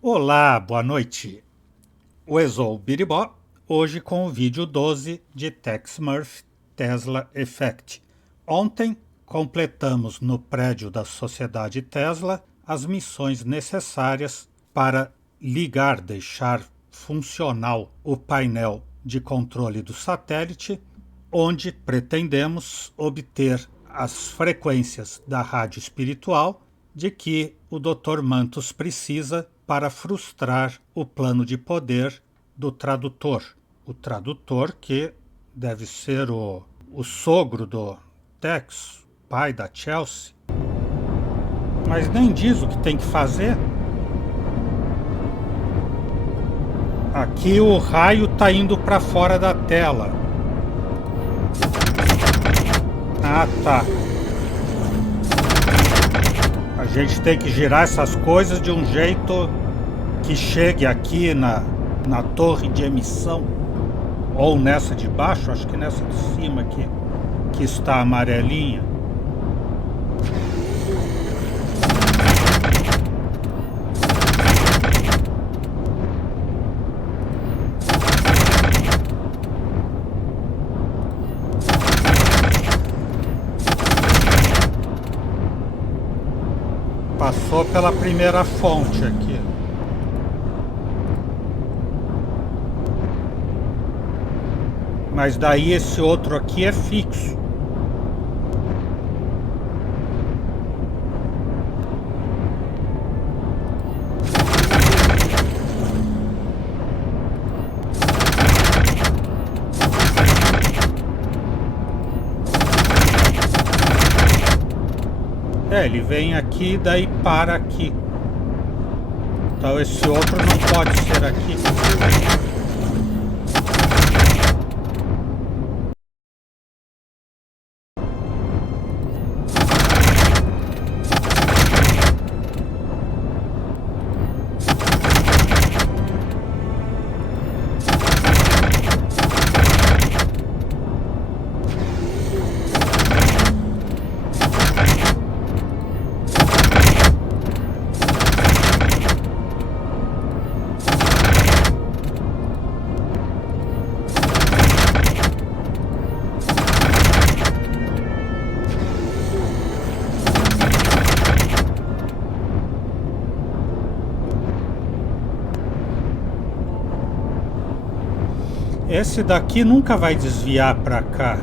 Olá, boa noite. O Exou Biribó, hoje com o vídeo 12 de Tex Murphy, Tesla Effect. Ontem completamos no prédio da Sociedade Tesla as missões necessárias para deixar funcional o painel de controle do satélite, onde pretendemos obter as frequências da rádio espiritual de que o Dr. Mantos precisa para frustrar o plano de poder do tradutor. O tradutor que deve ser o sogro do Tex, pai da Chelsea. Mas nem diz o que tem que fazer. Aqui o raio tá indo para fora da tela. Ah, tá. A gente tem que girar essas coisas de um jeito que chegue aqui na torre de emissão. Ou nessa de baixo, acho que nessa de cima aqui, que está amarelinha. Passou pela primeira fonte aqui. Mas daí esse outro aqui é fixo. Ele vem aqui e daí para aqui. Então esse outro não pode ser aqui. Esse daqui nunca vai desviar para cá.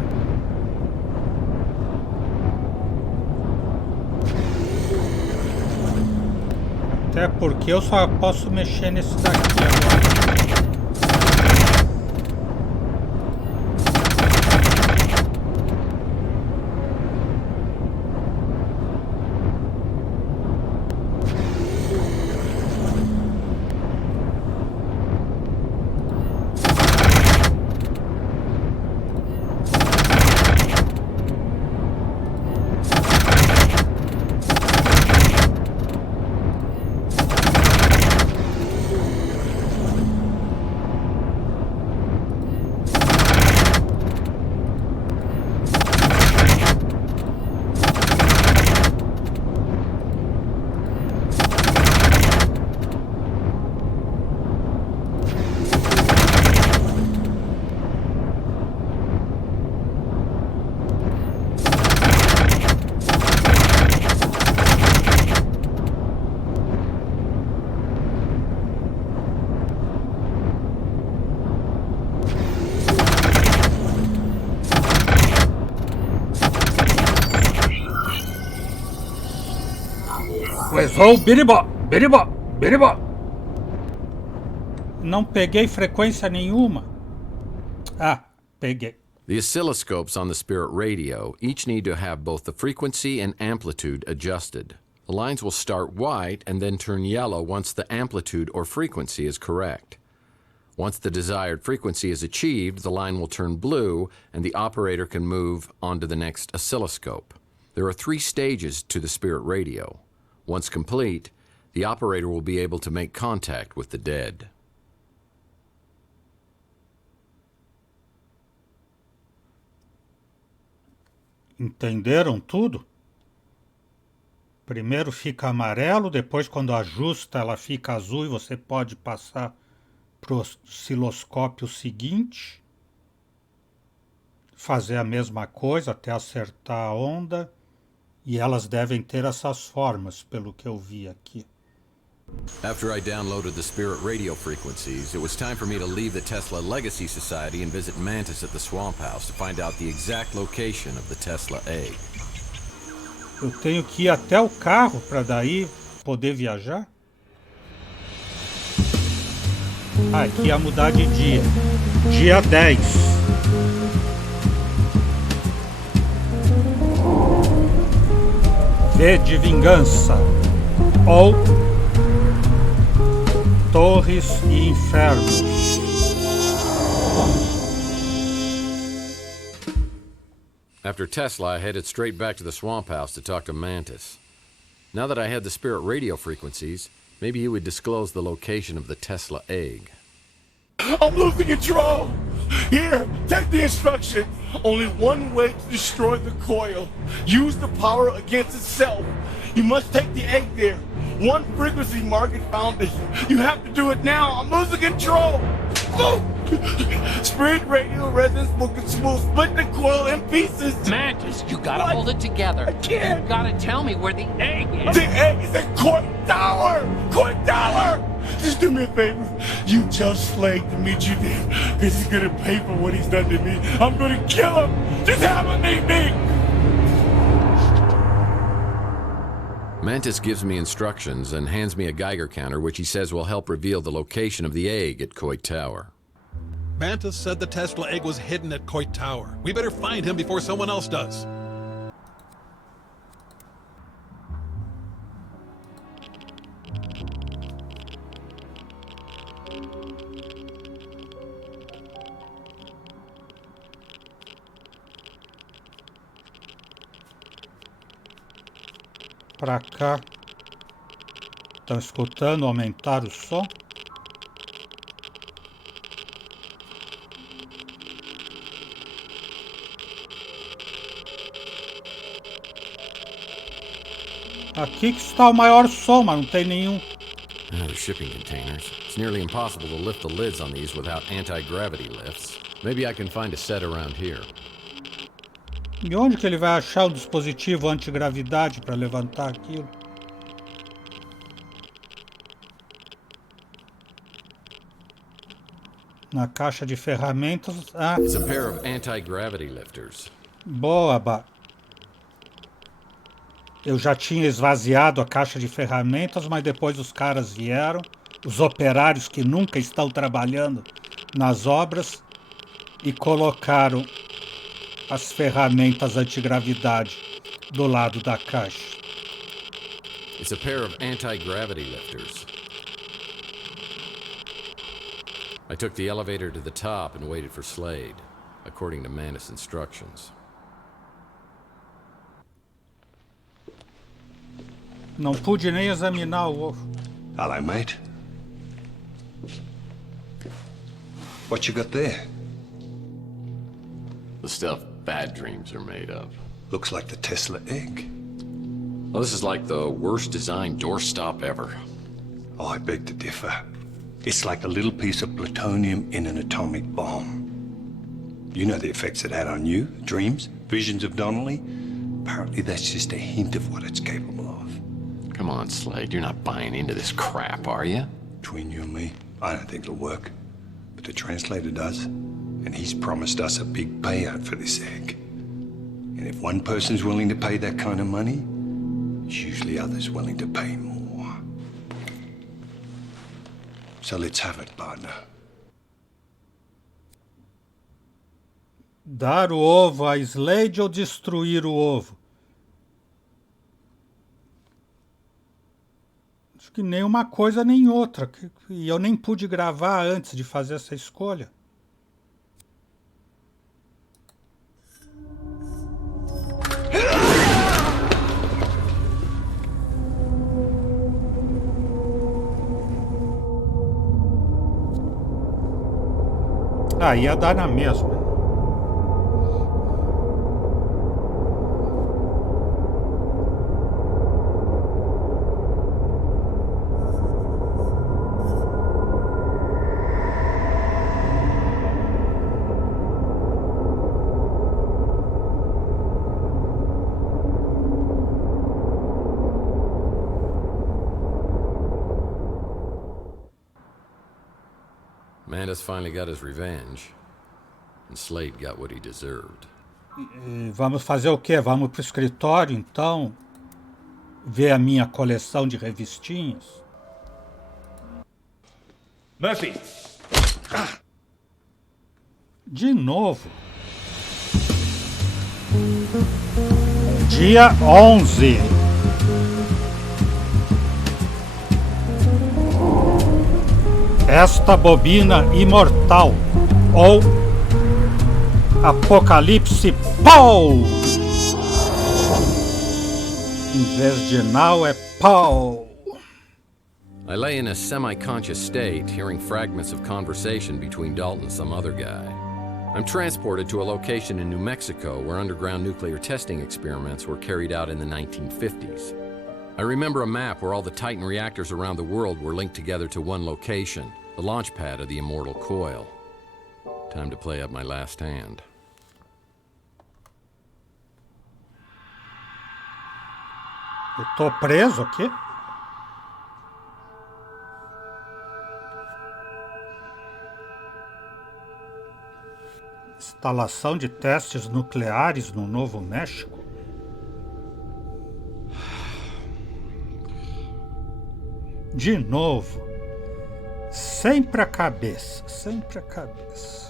Até porque eu só posso mexer nesse daqui agora. Coisou, biribó, biribó, biribó. Não peguei frequência nenhuma. Ah, peguei. The oscilloscopes on the Spirit radio each need to have both the frequency and amplitude adjusted. The lines will start white and then turn yellow once the amplitude or frequency is correct. Once the desired frequency is achieved, the line will turn blue and the operator can move on to the next oscilloscope. There are 3 stages to the Spirit radio. Once complete, the operator will be able to make contact with the dead. Entenderam tudo? Primeiro fica amarelo, depois quando ajusta ela fica azul e você pode passar para o osciloscópio seguinte. Fazer a mesma coisa até acertar a onda. E elas devem ter essas formas, pelo que eu vi aqui. After I downloaded the spirit radio frequencies, it was time for me to leave the Tesla Legacy Society and visit Mantis at the Swamp House to find out the exact location of the Tesla egg. Eu tenho que ir até o carro para daí poder viajar? Ah, aqui ia mudar de dia. Dia 10. V de Vingança. Ou Torres e Infernos. After Tesla, I headed straight back to the Swamp House to talk to Mantis. Now that I had the spirit radio frequencies, maybe he would disclose the location of the Tesla egg. I'm losing control! Here, take the instruction. Only one way to destroy the coil. Use the power against itself. You must take the egg there. One frequency market found it. You have to do it now. I'm losing control. Oh! Spirit radio resonance will split the coil in pieces. Mantis, you gotta hold it together. I can't. You gotta tell me where the egg is. The egg is at Court Tower! Court Tower! Just do me a favor. You tell Slade to meet you there. Because he's gonna pay for what he's done to me. I'm gonna kill him. Just have him meet me. Mantis gives me instructions and hands me a Geiger counter, which he says will help reveal the location of the egg at Coit Tower. Mantis said the Tesla egg was hidden at Coit Tower. We better find him before someone else does. Pra cá. Estão escutando aumentar o som? Aqui que está o maior som, mas não tem nenhum. They're shipping containers. It's nearly impossible to lift the lids on these without anti-gravity lifts. Maybe I can find a set around here. E onde que ele vai achar o dispositivo antigravidade para levantar aquilo? Na caixa de ferramentas. Ah, It's a pair of anti-gravity lifters. boa, Ba. Eu já tinha esvaziado a caixa de ferramentas, mas depois os caras vieram, os operários que nunca estão trabalhando nas obras, e colocaram as ferramentas antigravidade do lado da caixa. It's a pair of anti-gravity lifters. I took the elevator to the top and waited for Slade, according to Mantis' instructions. Não pude nem examinar o ovo. Hello, mate. What you got there? The stuff bad dreams are made of. Looks like the Tesla egg. Well, this is like the worst designed doorstop ever. Oh, I beg to differ. It's like a little piece of plutonium in an atomic bomb. You know the effects it had on you, dreams, visions of Donnelly? Apparently that's just a hint of what it's capable of. Come on, Slade, you're not buying into this crap, are you? Between you and me, I don't think it'll work. But the translator does. And he's promised us a big payout for this egg. And if one person's willing to pay that kind of money, there's usually others willing to pay more. So let's have it, partner. Dar o ovo a Slade ou destruir o ovo? Acho que nem uma coisa nem outra. E eu nem pude gravar antes de fazer essa escolha. Ah, ia dar na mesma. Mantis finally got his revenge, and Slade got what he deserved. E vamos fazer o quê? Vamos pro escritório, então? Ver a minha coleção de revistinhas? Murphy! De novo. Dia 11. Esta bobina imortal, ou Apocalipse Paul. Em vez de now é Paul. I lay in a semi-conscious state, hearing fragments of conversation between Dalton and some other guy. I'm transported to a location in New Mexico where underground nuclear testing experiments were carried out in the 1950s. I remember a map where all the Titan reactors around the world were linked together to one location, the launch pad of the immortal coil. Time to play up my last hand. Eu tô preso aqui? Instalação de testes nucleares no Novo México? De novo. Sempre a cabeça, sempre a cabeça.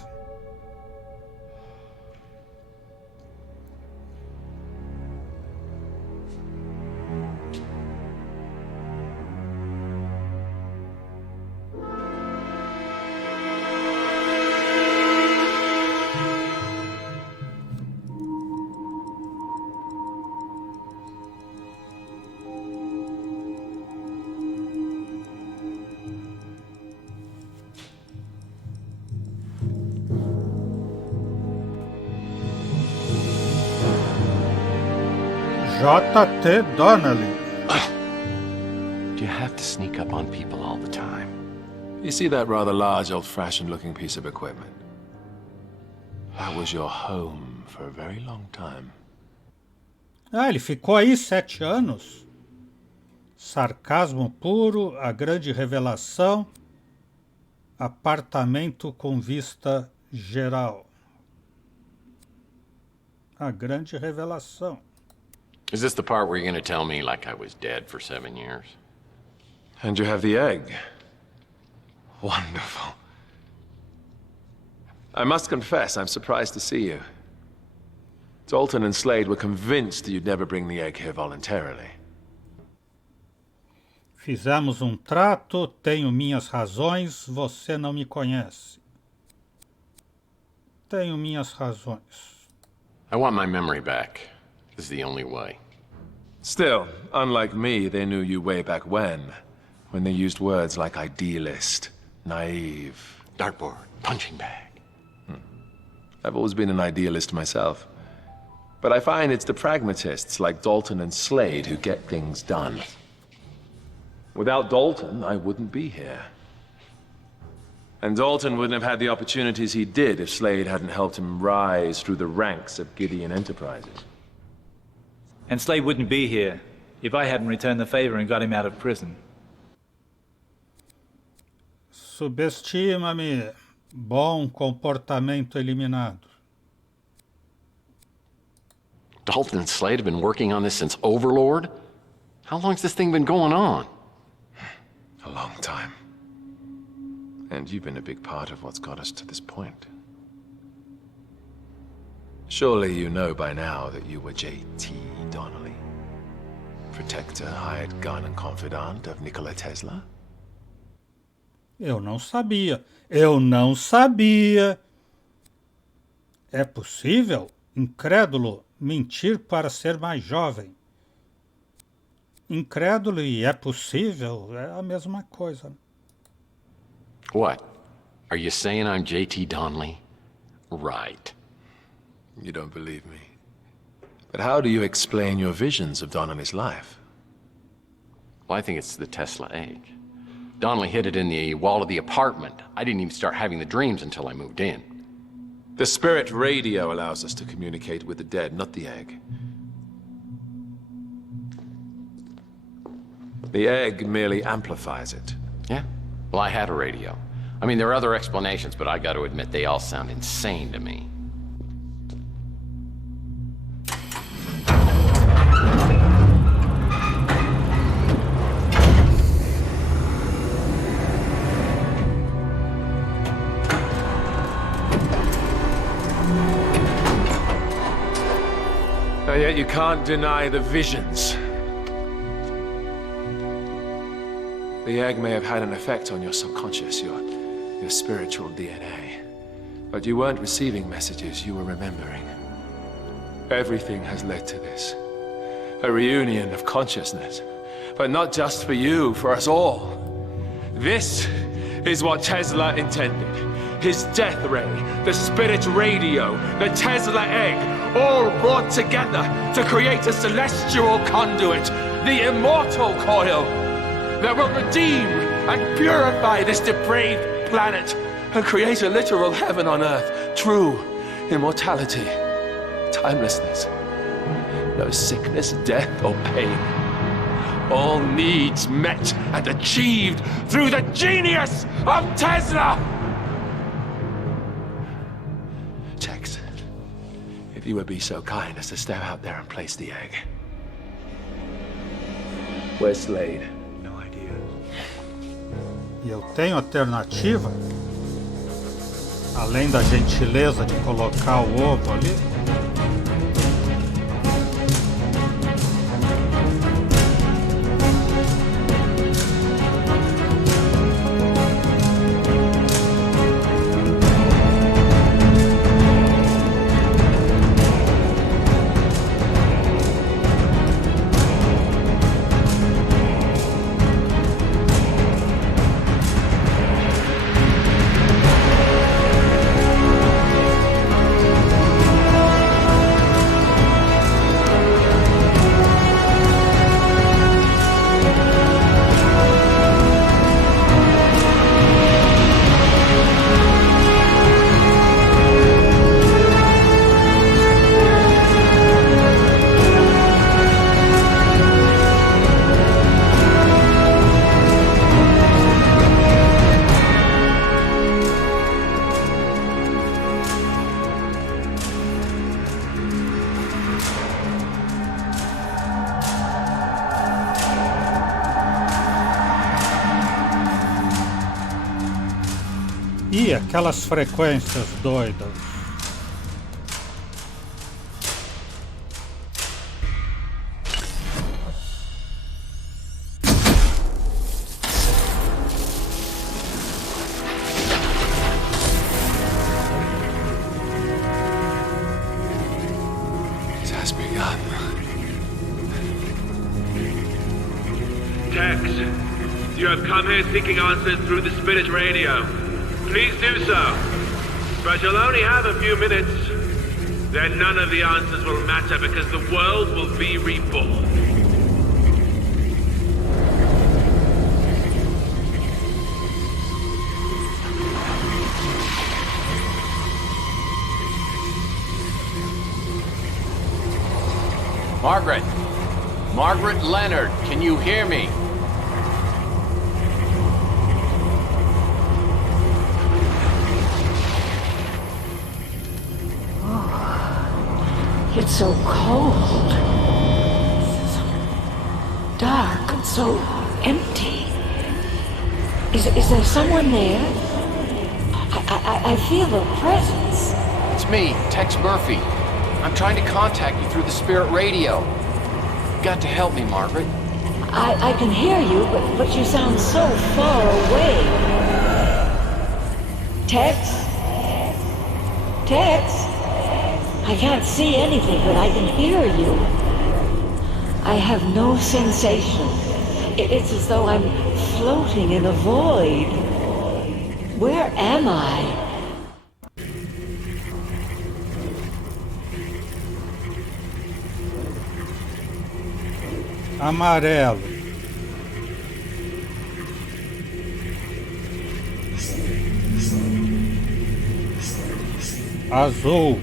J.T. Donnelly. Do you have to sneak up on people all the time? You see that rather large, old-fashioned looking piece of equipment? That was your home for a very long time. Ah, ele ficou aí 7 anos. Sarcasmo puro, a grande revelação. Apartamento com vista geral. A grande revelação. Is this the part where you're going to tell me like I was dead for 7 years? And you have the egg. Wonderful. I must confess, I'm surprised to see you. Dalton and Slade were convinced you'd never bring the egg here voluntarily. Fizemos um trato, tenho minhas razões, você não me conhece. Tenho minhas razões. I want my memory back. This is the only way. Still, unlike me, they knew you way back when they used words like idealist, naive. Dartboard, punching bag. I've always been an idealist myself. But I find it's the pragmatists like Dalton and Slade who get things done. Without Dalton, I wouldn't be here. And Dalton wouldn't have had the opportunities he did if Slade hadn't helped him rise through the ranks of Gideon Enterprises. And Slade wouldn't be here if I hadn't returned the favor and got him out of prison. Subestima-me. Bom comportamento eliminado. Dalton and Slade have been working on this since Overlord? How long's this thing been going on? A long time. And you've been a big part of what's got us to this point. Surely you know by now that you were J.T. Donnelly, protector, hired gun and confidant of Nikola Tesla? Eu não sabia. Eu não sabia. É possível, incrédulo, mentir para ser mais jovem? Incrédulo e é possível é a mesma coisa. What? Are you saying I'm J.T. Donnelly? Right. You don't believe me. But how do you explain your visions of Donnelly's life? Well, I think it's the Tesla egg. Donnelly hid it in the wall of the apartment. I didn't even start having the dreams until I moved in. The spirit radio allows us to communicate with the dead, not the egg. The egg merely amplifies it. Yeah? Well, I had a radio. I mean, there are other explanations, but I got to admit they all sound insane to me. And yet you can't deny the visions. The egg may have had an effect on your subconscious, your spiritual DNA. But you weren't receiving messages, you were remembering. Everything has led to this. A reunion of consciousness. But not just for you, for us all. This is what Tesla intended. His death ray, the spirit radio, the Tesla egg, all brought together to create a celestial conduit, the immortal coil, that will redeem and purify this depraved planet and create a literal heaven on earth, true immortality, timelessness, no sickness, death, or pain. All needs met and achieved through the genius of Tesla! Tex, if you would be so kind as to step out there and place the egg. Where's Slade? No idea. E eu tenho alternativa? Além da gentileza de colocar o ovo ali? E aquelas frequências doidas? It has begun. Tex, you have come here seeking answers through the spirit radio. Please do so, but you'll only have a few minutes. Then none of the answers will matter because the world will be reborn. Margaret! Margaret Leonard, can you hear me? It's so cold. Dark and so empty. Is there someone there? I feel a presence. It's me, Tex Murphy. I'm trying to contact you through the spirit radio. You've got to help me, Margaret. I can hear you, but you sound so far away. Tex? Tex? I can't see anything, but I can hear you. I have no sensation. It's as though I'm floating in a void. Where am I? Amarelo. Azul.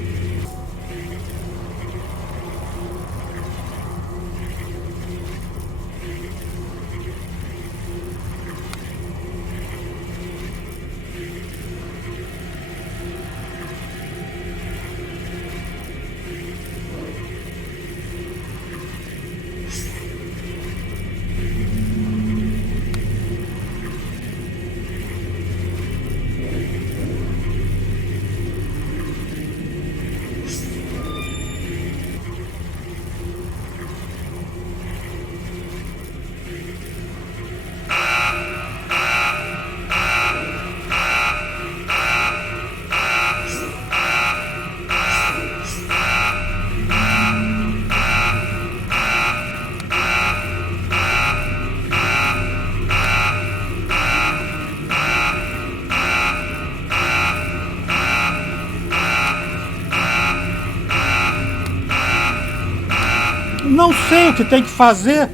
não sei o que tem que fazer.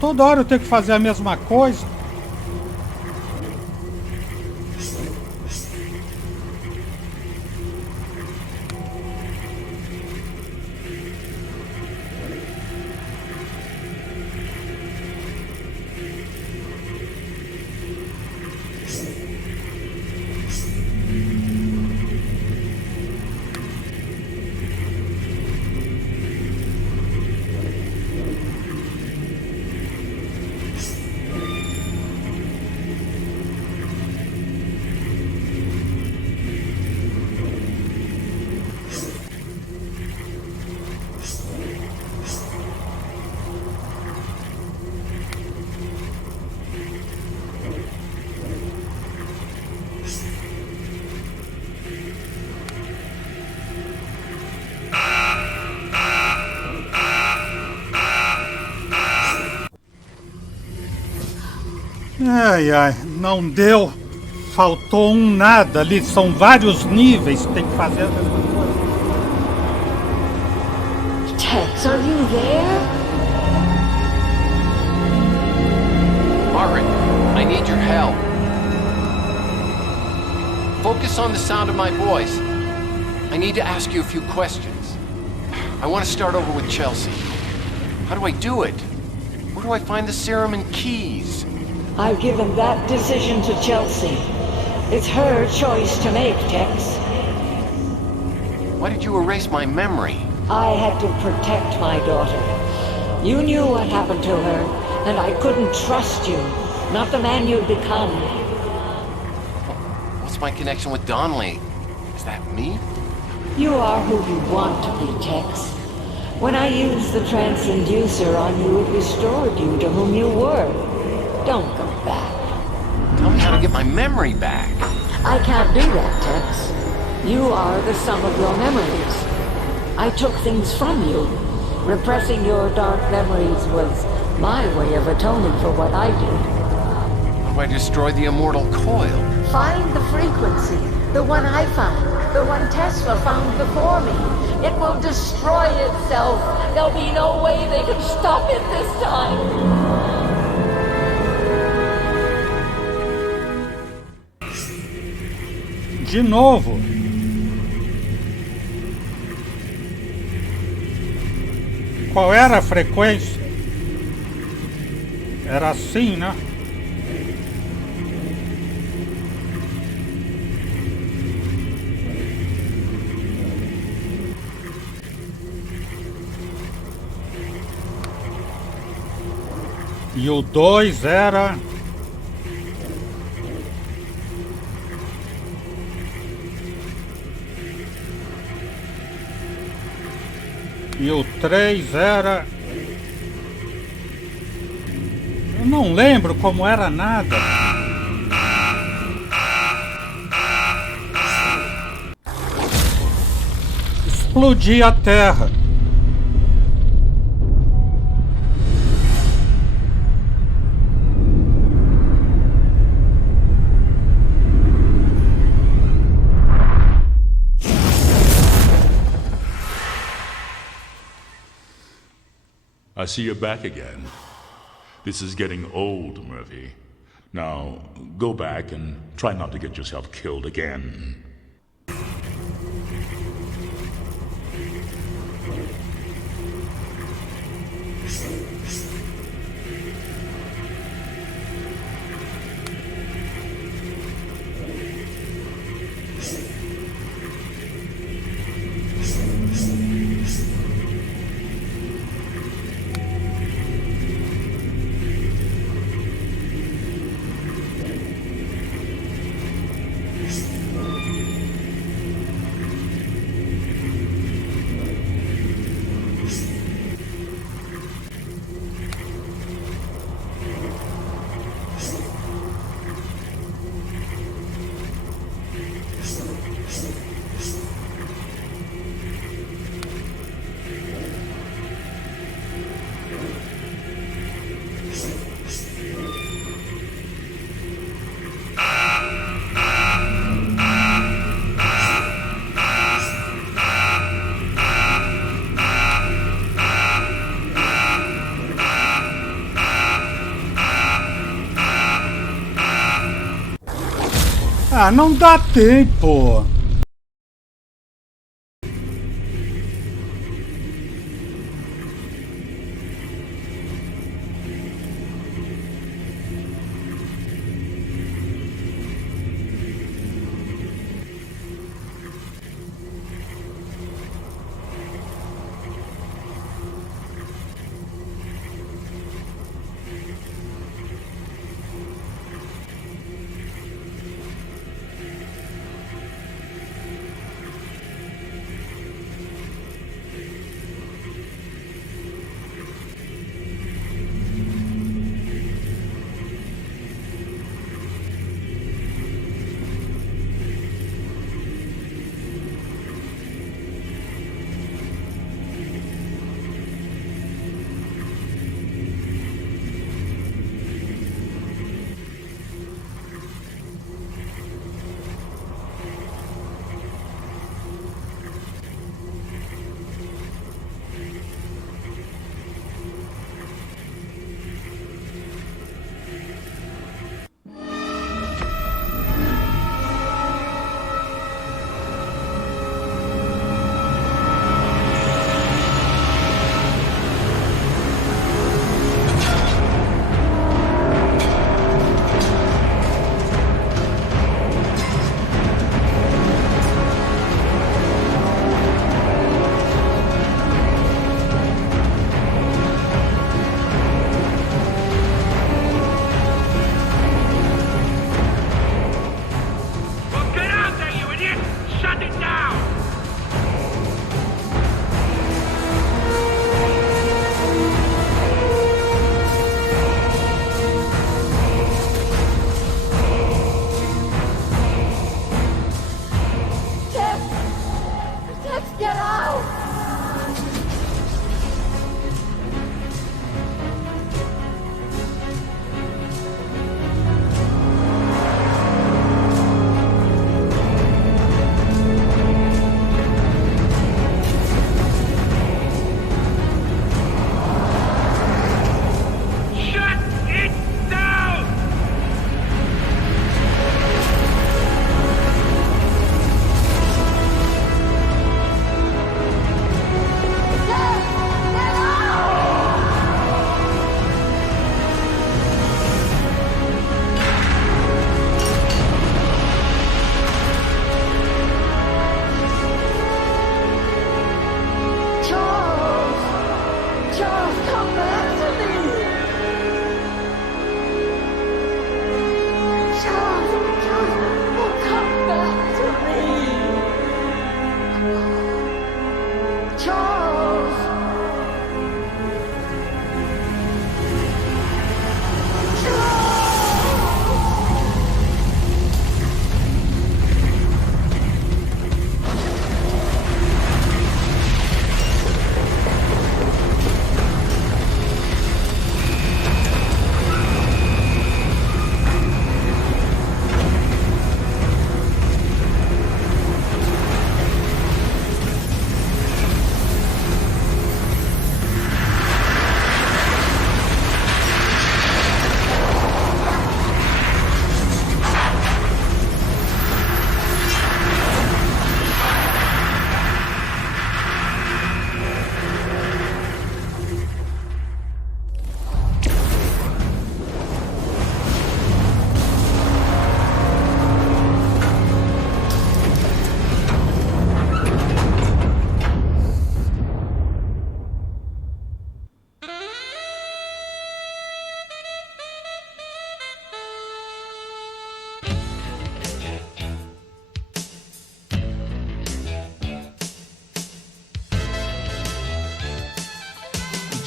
Toda hora eu tenho que fazer a mesma coisa. Ai, ai, não deu. Faltou um nada ali. São vários níveis. Tem que fazer a mesma coisa. Tex, are you there? Margaret, I need your help. Focus on the sound of my voice. I need to ask you a few questions. I want to start over with Chelsea. How do I do it? Where do I find the serum and keys? I've given that decision to Chelsea. It's her choice to make, Tex. Why did you erase my memory? I had to protect my daughter. You knew what happened to her, and I couldn't trust you. Not the man you'd become. What's my connection with Donnelly? Is that me? You are who you want to be, Tex. When I used the transducer on you, it restored you to whom you were. Don't go back. Tell me how to get my memory back. I can't do that, Tex. You are the sum of your memories. I took things from you. Repressing your dark memories was my way of atoning for what I did. How do I destroy the immortal coil? Find the frequency. The one I found. The one Tesla found before me. It will destroy itself. There'll be no way they can stop it this time. De novo. Qual era a frequência? Era assim, né? E o 2 era... E o 3 era... Eu não lembro como era nada. Explodir a Terra. I see you're back again. This is getting old, Murphy. Now, go back and try not to get yourself killed again. Ah, não dá tempo.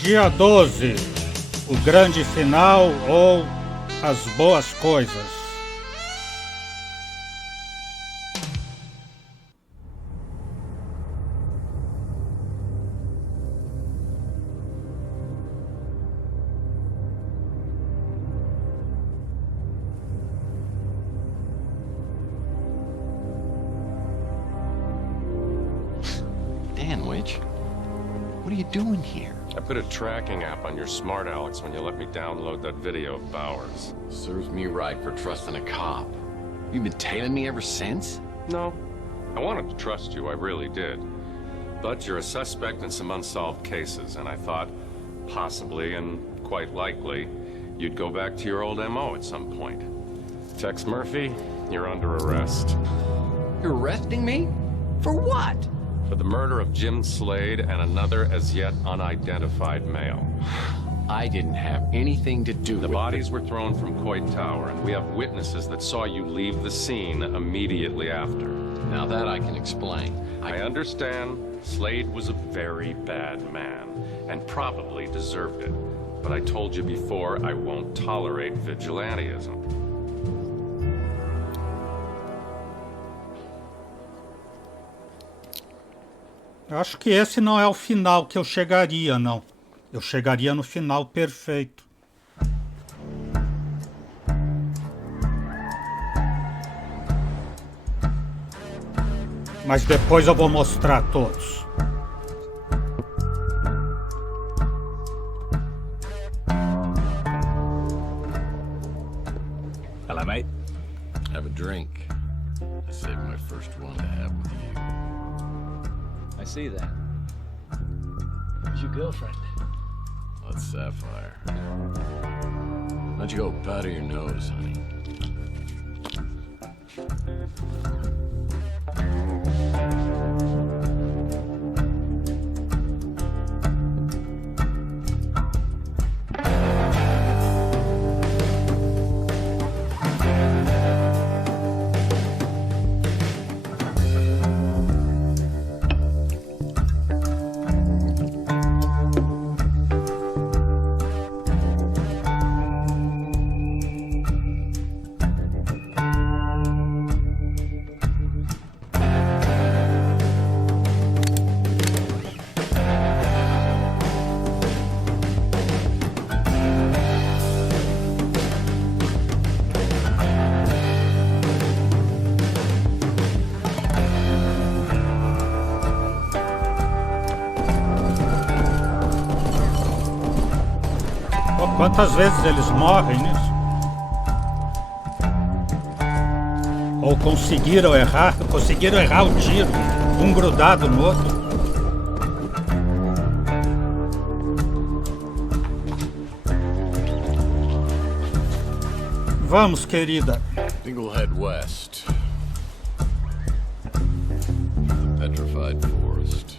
Dia 12, o grande final ou as boas coisas. Danwich, what are you doing here? I put a tracking app on your smart Alex when you let me download that video of Bowers. Serves me right for trusting a cop. You've been tailing me ever since? No. I wanted to trust you, I really did. But you're a suspect in some unsolved cases, and I thought, possibly and quite likely, you'd go back to your old MO at some point. Tex Murphy, you're under arrest. You're arresting me? For what? For the murder of Jim Slade and another as yet unidentified male. I didn't have anything to do with it. The bodies were thrown from Coit Tower, and we have witnesses that saw you leave the scene immediately after. Now that I can explain. I understand Slade was a very bad man, and probably deserved it. But I told you before, I won't tolerate vigilantism. Eu acho que esse não é o final que eu chegaria, não. Eu chegaria no final perfeito. Mas depois eu vou mostrar a todos. Hello, mate. Have a drink. I saved my first one to have with you. I see that. Who's your girlfriend? That's Sapphire. Why don't you go powder your nose, honey? Quantas vezes eles morrem nisso? Ou conseguiram errar o tiro, um grudado no outro. Vamos, querida. think we'll head west. The petrified forest.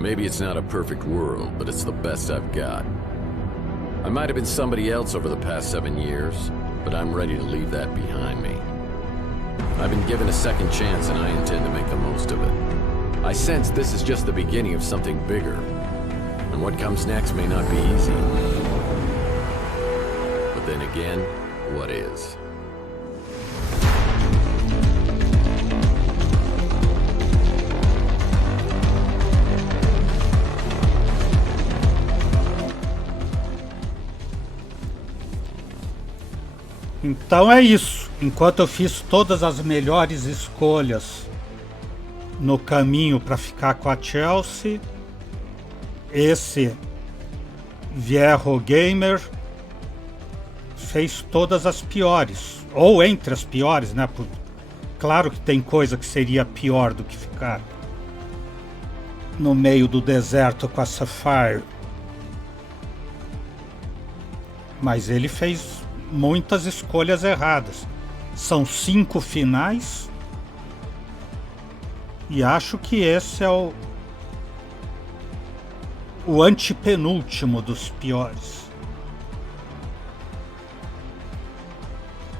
Maybe it's not a perfect world, but it's the best I've got. I might have been somebody else over the past 7 years, but I'm ready to leave that behind me. I've been given a second chance and I intend to make the most of it. I sense this is just the beginning of something bigger, and what comes next may not be easy. But then again, what is? Então é isso. Enquanto eu fiz todas as melhores escolhas no caminho para ficar com a Chelsea, esse viejo gamer fez todas as piores, ou entre as piores, né? Claro que tem coisa que seria pior do que ficar no meio do deserto com a Sapphire, mas ele fez muitas escolhas erradas. São 5 finais e acho que esse é o antepenúltimo dos piores.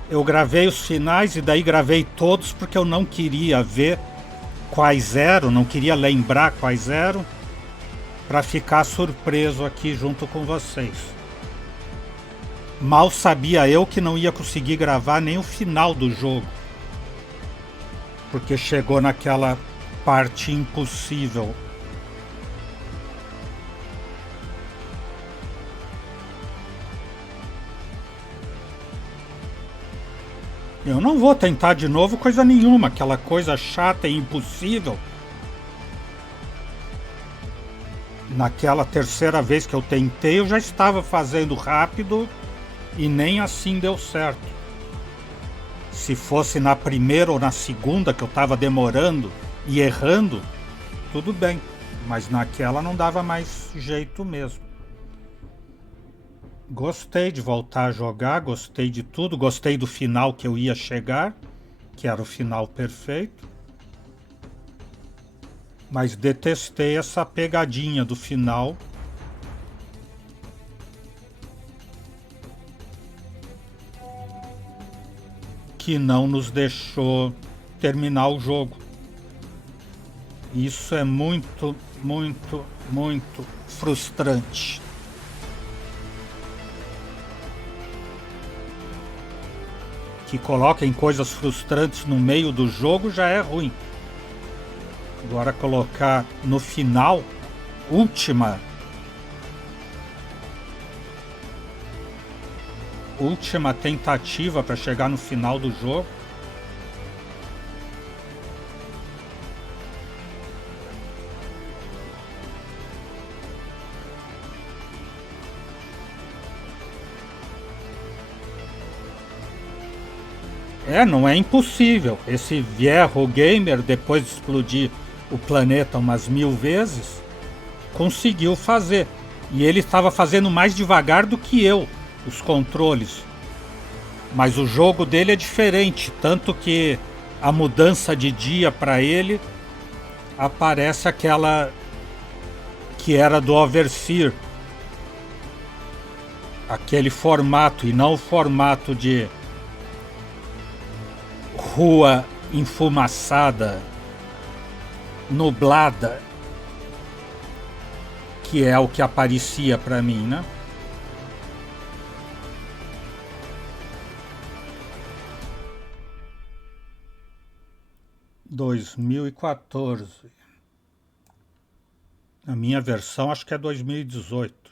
Eu gravei os finais e daí gravei todos porque eu não queria ver quais eram, não queria lembrar quais eram, para ficar surpreso aqui junto com vocês. Mal sabia eu que não ia conseguir gravar nem o final do jogo, porque chegou naquela parte impossível Eu não vou tentar de novo coisa nenhuma, aquela coisa chata e impossível. Naquela terceira vez que eu tentei, eu já estava fazendo rápido e nem assim deu certo. Se fosse na primeira ou na segunda que eu estava demorando e errando, tudo bem, mas naquela não dava mais jeito mesmo. Gostei de voltar a jogar, gostei de tudo, gostei do final que eu ia chegar, que era o final perfeito. Mas detestei essa pegadinha do final. Que não nos deixou terminar o jogo. Isso é muito, muito, muito frustrante. Que coloquem coisas frustrantes no meio do jogo já é ruim. Agora colocar no final, última tentativa para chegar no final do jogo. Não é impossível. Esse viejo gamer, depois de explodir o planeta umas 1000 vezes, conseguiu fazer. E ele estava fazendo mais devagar do que eu, os controles. Mas o jogo dele é diferente, tanto que a mudança de dia para ele aparece aquela que era do Overseer. Aquele formato, e não o formato de rua enfumaçada, nublada, que é o que aparecia para mim, né? ...2014... A minha versão acho que é 2018.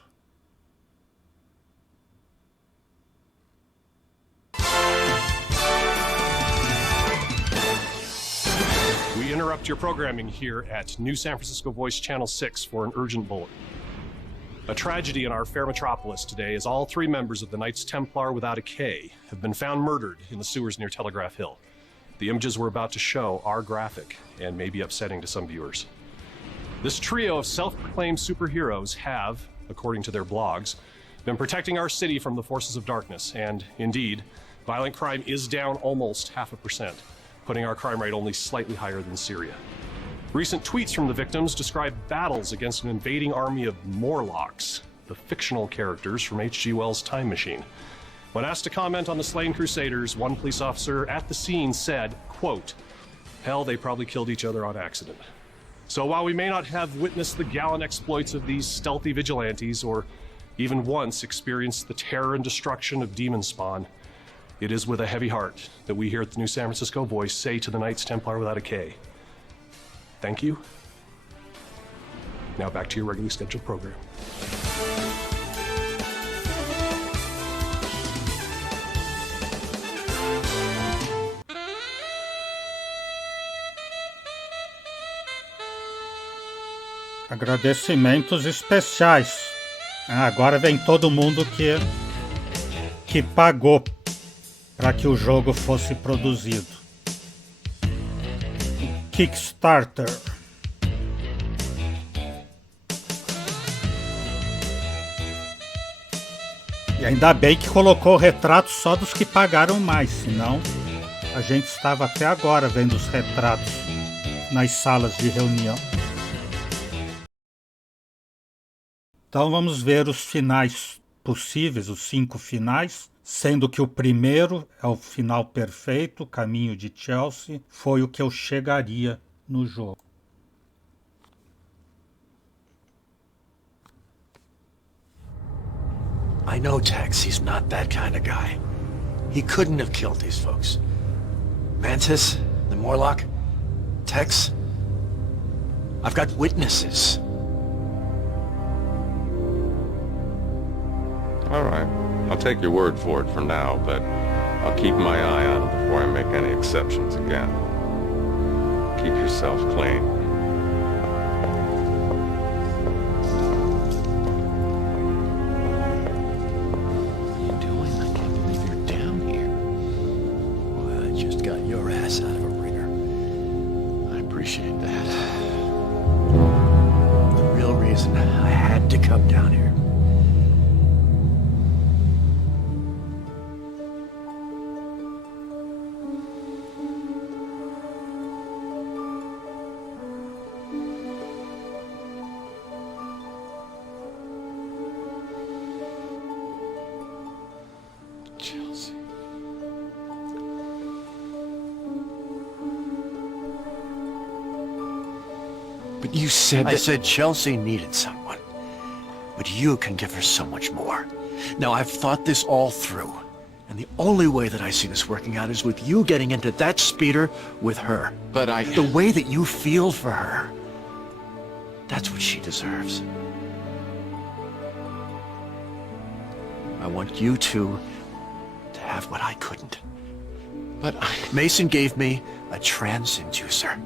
We interrupt your programming here at New San Francisco Voice Channel 6 for an urgent bulletin. A tragedy in our fair metropolis today as all 3 members of the Knights Templar without a K have been found murdered in the sewers near Telegraph Hill. The images we're about to show are graphic and may be upsetting to some viewers. This trio of self-proclaimed superheroes have, according to their blogs, been protecting our city from the forces of darkness, and indeed, violent crime is down almost 0.5%, putting our crime rate only slightly higher than Syria. Recent tweets from the victims describe battles against an invading army of Morlocks, the fictional characters from H.G. Wells' Time Machine. When asked to comment on the slain Crusaders, one police officer at the scene said, quote, "Hell, they probably killed each other on accident." So while we may not have witnessed the gallant exploits of these stealthy vigilantes, or even once experienced the terror and destruction of demon spawn, it is with a heavy heart that we here at the New San Francisco Voice say to the Knights Templar without a K, thank you. Now back to your regularly scheduled program. Agradecimentos especiais. Agora vem todo mundo que pagou para que o jogo fosse produzido. Kickstarter. E ainda bem que colocou retratos só dos que pagaram mais, senão a gente estava até agora vendo os retratos nas salas de reunião. Então vamos ver os finais possíveis, os 5 finais, sendo que o primeiro é o final perfeito, Caminho de Chelsea, foi o que eu chegaria no jogo. I know Tex, he's not that kind of guy. He couldn't have killed these folks. Mantis, the Morlock, Tex, I've got witnesses. All right. I'll take your word for it for now, but I'll keep my eye on it before I make any exceptions again. Keep yourself clean. What are you doing? I can't believe you're down here. Well, I just got your ass out of a ringer. I appreciate that. The real reason I had to come down here. Chelsea. But you said I said Chelsea needed someone. But you can give her so much more. Now, I've thought this all through. And the only way that I see this working out is with you getting into that speeder with her. But The way that you feel for her. That's what she deserves. I want you two to have what I couldn't. But Mason gave me a trans-inducer.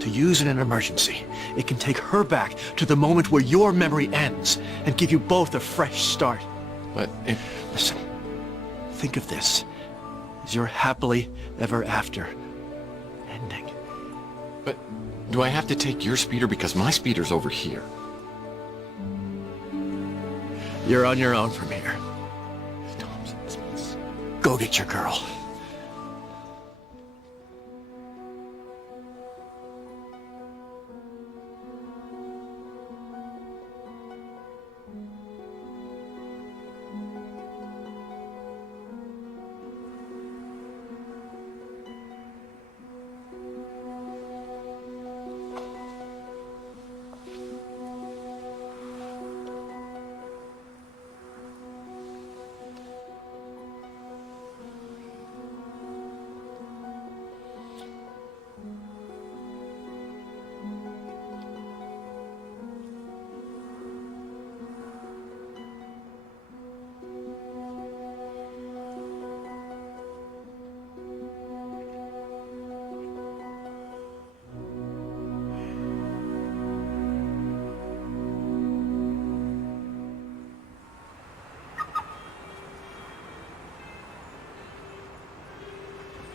To use in an emergency. It can take her back to the moment where your memory ends and give you both a fresh start. But if... Listen, think of this as your happily ever after ending. But do I have to take your speeder because my speeder's over here? You're on your own from here. Go get your girl.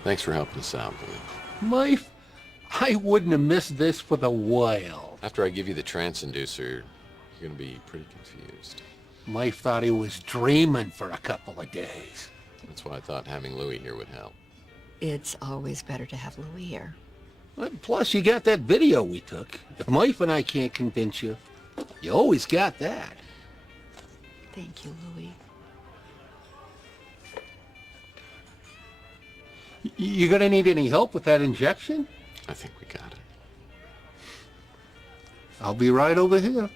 Thanks for helping us out, Billy. Life, I wouldn't have missed this for the world. After I give you the trans-inducer, you're going to be pretty confused. Life thought he was dreaming for a couple of days. That's why I thought having Louis here would help. It's always better to have Louis here. Plus, you got that video we took. If Life and I can't convince you, you always got that. Thank you, Louis. You gonna need any help with that injection? I think we got it. I'll be right over here.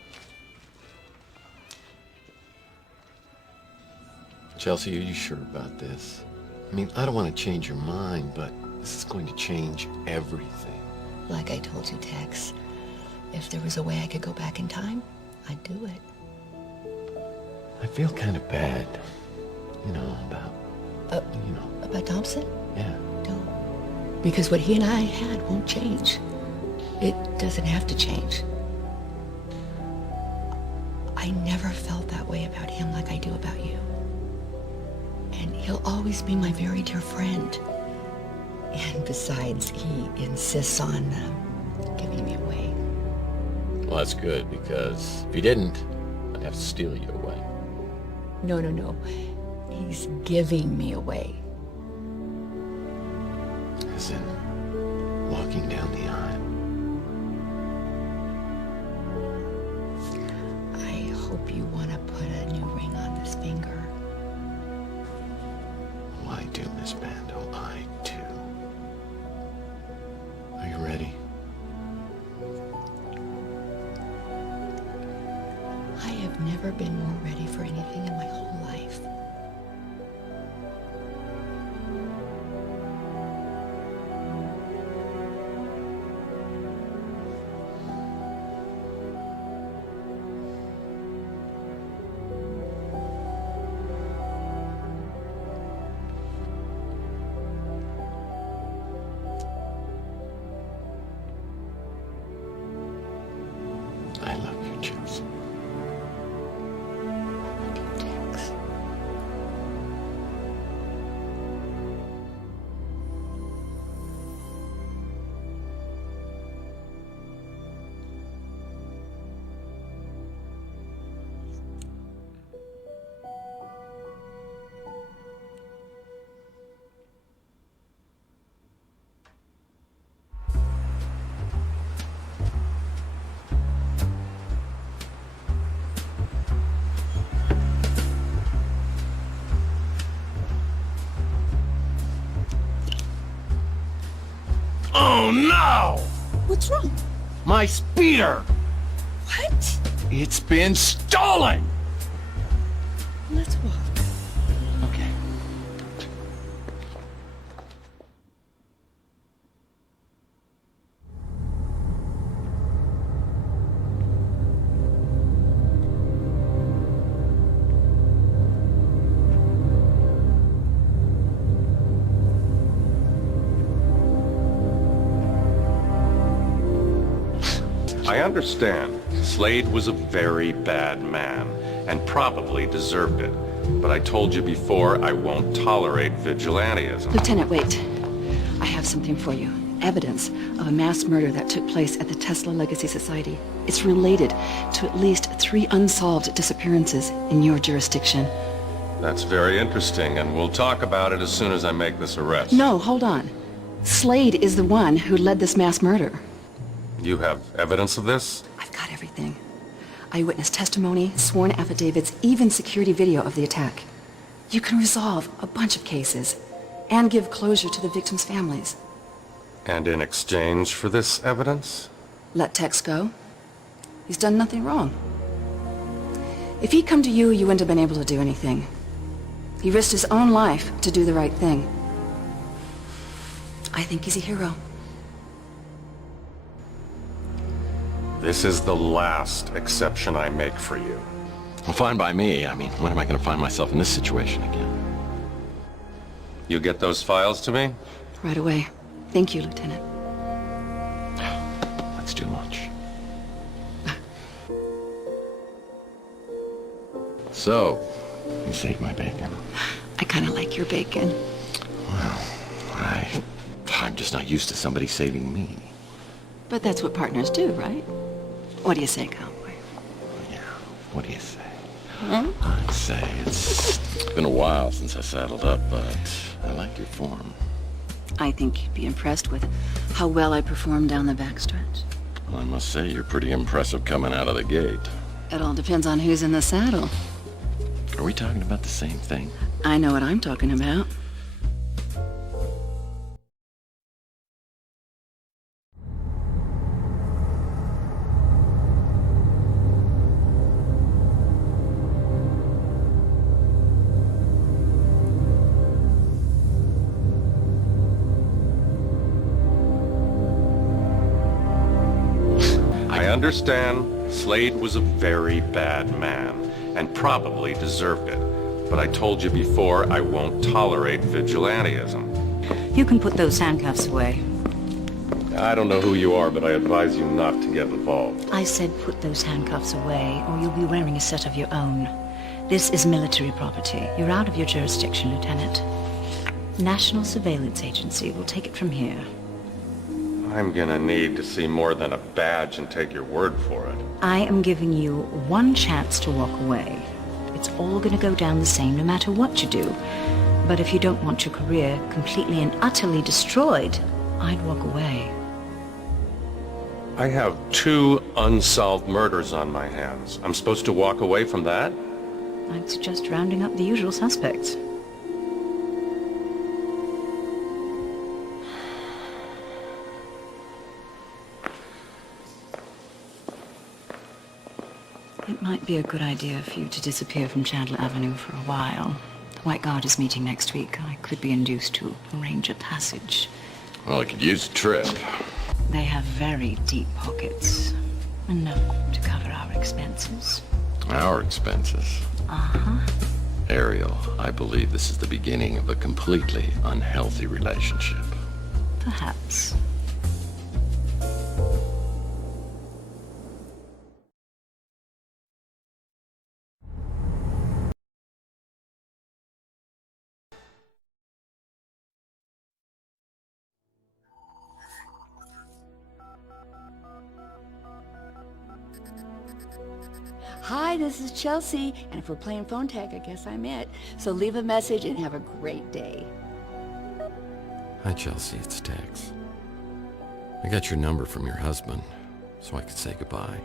Chelsea, are you sure about this? I mean, I don't want to change your mind, but this is going to change everything. Like I told you, Tex, if there was a way I could go back in time, I'd do it. I feel kind of bad, about... About Thompson? Yeah. Don't. Because what he and I had won't change. It doesn't have to change. I never felt that way about him like I do about you. And he'll always be my very dear friend. And besides, he insists on giving me away. Well, that's good, because if he didn't, I'd have to steal you away. No. He's giving me away. As in, walking down the aisle. I hope you want to put a new ring on this finger. Oh, I do, Miss Bando, I do. Are you ready? I have never been more ready for anything in my whole life. Oh no! What's wrong? My speeder! What? It's been stolen! Let's walk. Okay. I understand. Slade was a very bad man, and probably deserved it. But I told you before, I won't tolerate vigilantism. Lieutenant, wait. I have something for you. Evidence of a mass murder that took place at the Tesla Legacy Society. It's related to at least 3 unsolved disappearances in your jurisdiction. That's very interesting, and we'll talk about it as soon as I make this arrest. No, hold on. Slade is the one who led this mass murder. You have evidence of this? I've got everything. Eyewitness testimony, sworn affidavits, even security video of the attack. You can resolve a bunch of cases and give closure to the victims' families. And in exchange for this evidence? Let Tex go. He's done nothing wrong. If he'd come to you, you wouldn't have been able to do anything. He risked his own life to do the right thing. I think he's a hero. This is the last exception I make for you. Well, fine by me. I mean, when am I going to find myself in this situation again? You get those files to me? Right away. Thank you, Lieutenant. That's too much. So, you saved my bacon. I kind of like your bacon. Well, I'm just not used to somebody saving me. But that's what partners do, right? What do you say, cowboy? Yeah, what do you say? Hmm? I'd say it's been a while since I saddled up, but I like your form. I think you'd be impressed with how well I performed down the backstretch. Well, I must say, you're pretty impressive coming out of the gate. It all depends on who's in the saddle. Are we talking about the same thing? I know what I'm talking about. I understand Slade was a very bad man, and probably deserved it. But I told you before, I won't tolerate vigilantism. You can put those handcuffs away. I don't know who you are, but I advise you not to get involved. I said put those handcuffs away, or you'll be wearing a set of your own. This is military property. You're out of your jurisdiction, Lieutenant. National Surveillance Agency will take it from here. I'm gonna need to see more than a badge and take your word for it. I am giving you one chance to walk away. It's all going to go down the same no matter what you do. But if you don't want your career completely and utterly destroyed, I'd walk away. I have 2 unsolved murders on my hands. I'm supposed to walk away from that? I'd suggest rounding up the usual suspects. It might be a good idea for you to disappear from Chandler Avenue for a while. The White Guard is meeting next week. I could be induced to arrange a passage. Well, I could use a trip. They have very deep pockets. Enough to cover our expenses. Our expenses? Uh-huh. Ariel, I believe this is the beginning of a completely unhealthy relationship. Perhaps. Hi, this is Chelsea, and if we're playing phone tag, I guess I'm it. So leave a message and have a great day. Hi, Chelsea, it's Tex. I got your number from your husband, so I could say goodbye.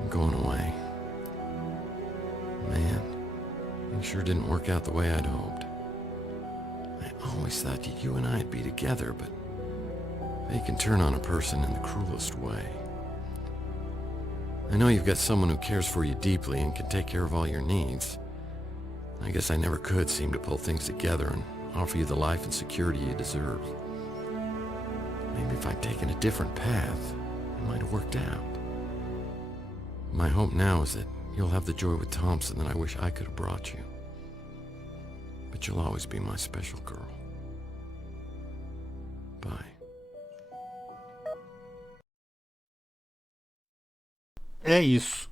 I'm going away. Man, it sure didn't work out the way I'd hoped. I always thought you and I'd be together, but They can turn on a person in the cruelest way. I know you've got someone who cares for you deeply and can take care of all your needs. I guess I never could seem to pull things together and offer you the life and security you deserve. Maybe if I'd taken a different path, it might have worked out. My hope now is that you'll have the joy with Thompson that I wish I could have brought you. But you'll always be my special girl. Bye. É isso.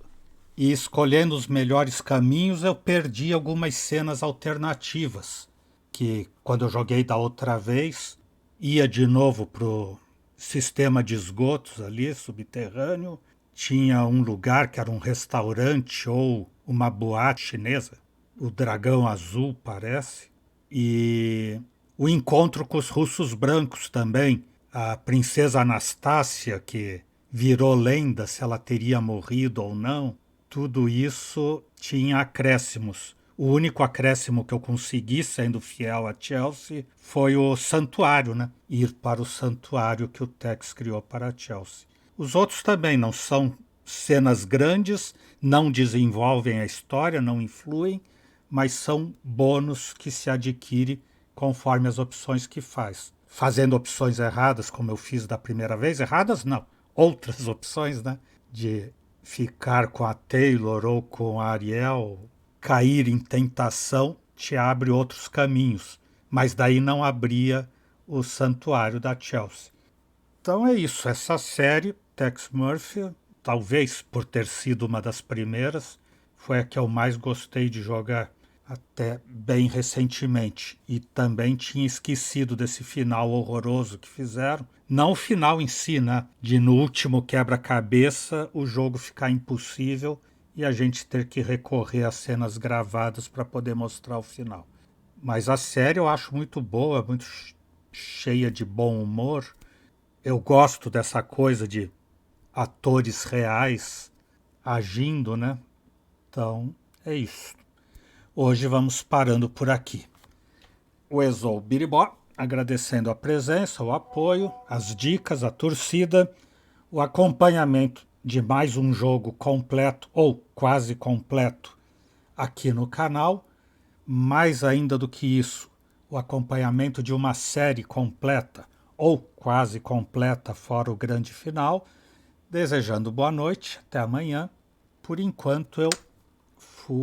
E escolhendo os melhores caminhos, eu perdi algumas cenas alternativas, que quando eu joguei da outra vez, ia de novo pro sistema de esgotos ali, subterrâneo, tinha um lugar que era um restaurante ou uma boate chinesa, o Dragão Azul parece, e o encontro com os russos brancos também, a princesa Anastácia, que virou lenda se ela teria morrido ou não, tudo isso tinha acréscimos. O único acréscimo que eu consegui, sendo fiel a Chelsea, foi o santuário, né? Ir para o santuário que o Tex criou para a Chelsea. Os outros também não são cenas grandes, não desenvolvem a história, não influem, mas são bônus que se adquire conforme as opções que faz. Fazendo opções erradas, como eu fiz da primeira vez, erradas não, outras opções, né? De ficar com a Taylor ou com a Ariel, cair em tentação, te abre outros caminhos. Mas daí não abria o santuário da Chelsea. Então é isso, essa série, Tex Murphy, talvez por ter sido uma das primeiras, foi a que eu mais gostei de jogar até bem recentemente. E também tinha esquecido desse final horroroso que fizeram. Não o final em si, né? De no último quebra-cabeça o jogo ficar impossível e a gente ter que recorrer às cenas gravadas para poder mostrar o final. Mas a série eu acho muito boa, muito cheia de bom humor. Eu gosto dessa coisa de atores reais agindo, né? Então, é isso. Hoje vamos parando por aqui. O Exol Biribó, agradecendo a presença, o apoio, as dicas, a torcida, o acompanhamento de mais um jogo completo ou quase completo aqui no canal. Mais ainda do que isso, o acompanhamento de uma série completa ou quase completa fora o grande final. Desejando boa noite, até amanhã. Por enquanto eu fui.